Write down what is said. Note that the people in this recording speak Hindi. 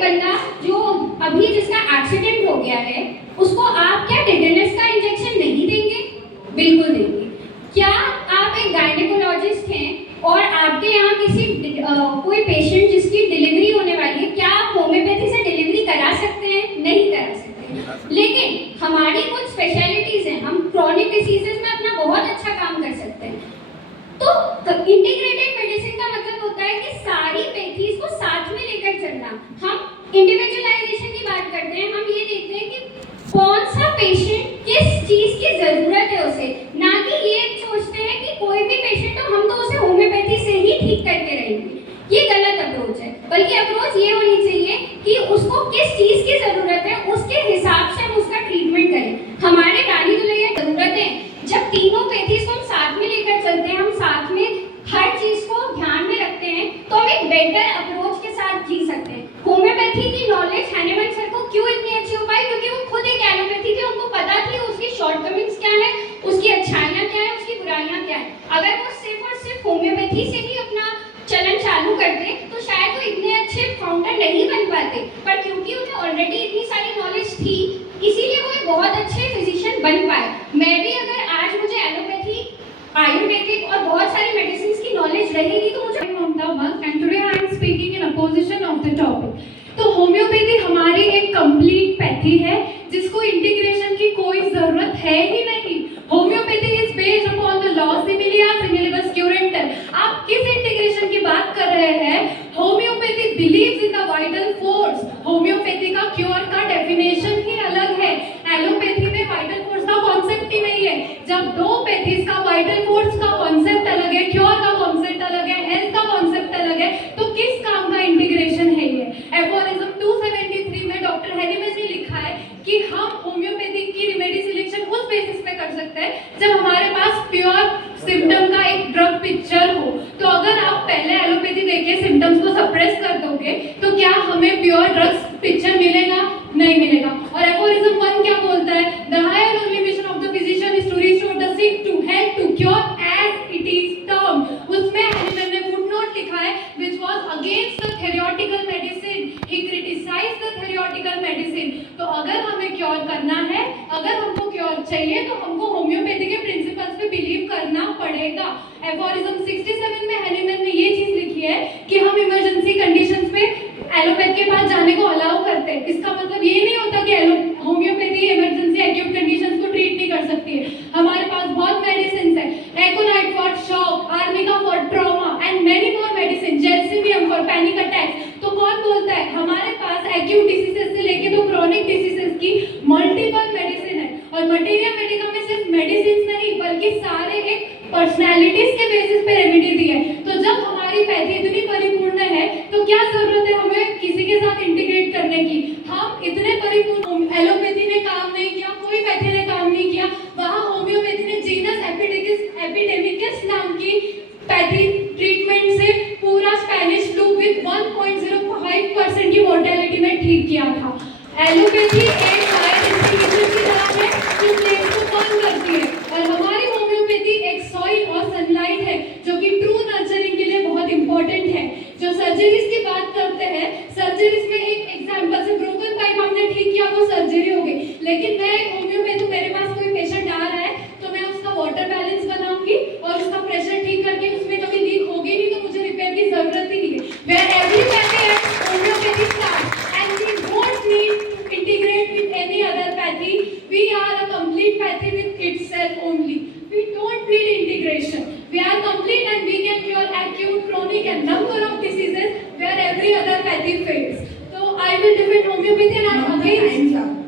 बंदा जो अभी जिसका एक्सीडेंट हो गया है उसको आप क्या टेटनस का इंजेक्शन नहीं देंगे? बिल्कुल देंगे। क्या आप एक गायनेकोलॉजिस्ट हैं और आपके यहाँ किसी कोई पेशेंट जिसकी डिलीवरी होने वाली है, क्या आप होम्योपैथी से डिलीवरी करा सकते हैं? नहीं करा सकते। लेकिन हमारी कुछ स्पेशलिटीज हैं, हम क्रॉनिक डिसीजेस में अपना बहुत अच्छा काम कर सकते हैं। तो इंटीग्रेटेड मेडिसिन का मतलब होता है कि सारी पैथीज को साथ में लेकर चलना। हम इंडिविजुअलाइजेशन की बात करते हैं, हम ये देखते हैं कि कौन सा पेशेंट किस चीज की जरूरत है उसे, ना कि ये सोचते हैं कि कोई भी पेशेंट हो हम तो उसे होम्योपैथी से ही ठीक करके रहेंगे। ये गलत अप्रोच है, बल्कि अप्रोच ये होनी चाहिए कि उसको किस चीज की जरूरत है उसके हिसाब से हम उसका ट्रीटमेंट करें। हमारे रानी दुलैया जरूरतें जब तीनों पैथीज को हम साथ में लेकर चलते हैं, हम साथ में हर चीज को ध्यान में रखते हैं, तो हम एक बेटर अप्रोच के साथ जी सकते हैं। होम्योपैथी की नॉलेज हैनीमैन सर को क्यों इतनी अच्छी हो पाई? क्योंकि वो खुद एक एलोपैथी थे, उनको पता थी उसकी शॉर्टकमिंग्स क्या है, उसकी अच्छाइयाँ क्या है, उसकी बुराइयाँ क्या है। अगर वो सिर्फ और सिर्फ होम्योपैथी से ही अपना चलन चालू करते तो शायद वो इतने अच्छे फाउंडर नहीं बन पाते, पर क्योंकि उन्हें ऑलरेडी इतनी सारी नॉलेज थी इसीलिए वो एक बहुत अच्छे फिजिशियन बन पाए। मैं भी अगर आज मुझे एलोपैथी, आयुर्वेदिक और बहुत सारी मेडिसिन की नॉलेज रहेगी तो मुझे and today I am speaking in opposition of the topic। तो होम्योपैथी हमारी एक कंप्लीट पैथी है जिसको इंटीग्रेशन की कोई जरूरत है ही नहीं। Homeopathy is based upon the law similia similibus curentur. आप किस इंटीग्रेशन की बात कर रहे हैं? Homeopathy believes in the vital force. Homeopathy का क्योर का डेफिनेशन ही अलग है। एलोपैथी में वाइटल फोर्स का कॉन्सेप्ट ही नहीं है। जब दो पैथीज का वाइटल फोर्स का कॉन्सेप्ट अलग है, क्योर का कॉन्सेप्ट अलग है, हेल्थ का कॉन्सेप्ट अलग है, तो किस काम का इंटीग्रेशन है ये? एफोरिज्म 273 में डॉक्टर हैनीमैन ने लिखा है कि हम होम्योपैथी की रेमेडी सिलेक्शन उस बेसिस पे कर सकते हैं जब हमारे पास प्योर सिम्टम का एक ड्रग पिक्चर हो। तो अगर आप पहले एलोपैथी देके सिम्टम्स को सप्रेस कर दोगे तो क्या हमें प्योर ड्रग्स पिक्चर मिलेगा? नहीं मिलेगा। और एफोरिज्म 1 क्या बोलता है? The higher only mission of the physician is to restore the sick, to help, to cure as it is term. उसमें हैनीमैन ने फुटनोट लिखा है which was against the theoretical medicine. He criticised the theoretical medicine. तो अगर हमें क्योर करना है, अगर हमको क्योर चाहिए तो हमको होम्योपैथी के प्रिंसिपल्स पे बिलीव करना पड़ेगा। एफोरिज्म 67 में हैनीमैन ने ये चीज लिखी है कि हम इमरजेंसी कंडीशंस में एलोपैथ के पास जाने को अलाउ करते हैं। इसका मतलब ये नहीं होता कि होम्योपैथी इमरजेंसी एक्यूट कंडीशंस को ट्रीट नहीं कर सकती है। हमारे पास बहुत मेडिसिन है, aconite for shock, arnica for trauma and many more medicine, gelsemium for panic attack. तो कौन बोलता है? हमारे पास एक्यूट डिसीजेस से लेके तो क्रॉनिक डिसीजेस की मल्टीपल मेडिसिन है। और मटेरिया मेडिका में सिर्फ मेडिसिन नहीं बल्कि सारे एक पर्सनैलिटीज के बेसिस पे रेमेडी दी है। तो जब हमारी पैथी इतनी परिपूर्ण है तो क्या जरूरत है हमें किसी के साथ इंटीग्रेट करने की? हम इतने परिपूर्ण, एलोपैथी ने काम नहीं किया, कोई पैथी ने काम नहीं किया, वहाँ होम्योपैथी ने जीनस एपिडेमिकस नाम की पैथी ट्रीटमेंट से पूरा स्पेनिश फ्लू विद 1.05% की मोर्टेलिटी में ठीक किया था। एलोपैथी एक हायर इंस्टीट्यूशन की तरह है जो प्लेट को बंद करती है, और हमारी होम्योपैथी एक सॉइल और सनलाइट है जो कि ट्रू नर्चरिंग के लिए बहुत इंपॉर्टेंट है। जो सर्जरीज की बात करते हैं, सर्जरीज में एक एग्जांपल से ब्रोकन पाइप हमने ठीक किया वो सर्जरी हो गई। लेकिन मैं एक होम्योपैथ, मेरे पास कोई पेशेंट आ रहा है तो मैं उसका वाटर बैलेंस बनाऊंगी और उसका प्रेशर ठीक करके उसमें कभी लीक होगी नहीं तो मुझे रिपेयर की जरूरत ही नहीं है। Where every pathy and homoeopathy start and we don't need to integrate with any other pathy. We are a complete pathy with itself only. We don't need integration. We are complete and we can cure acute, chronic and number of diseases where every other pathy fails. So I will defend homeopathy and I am against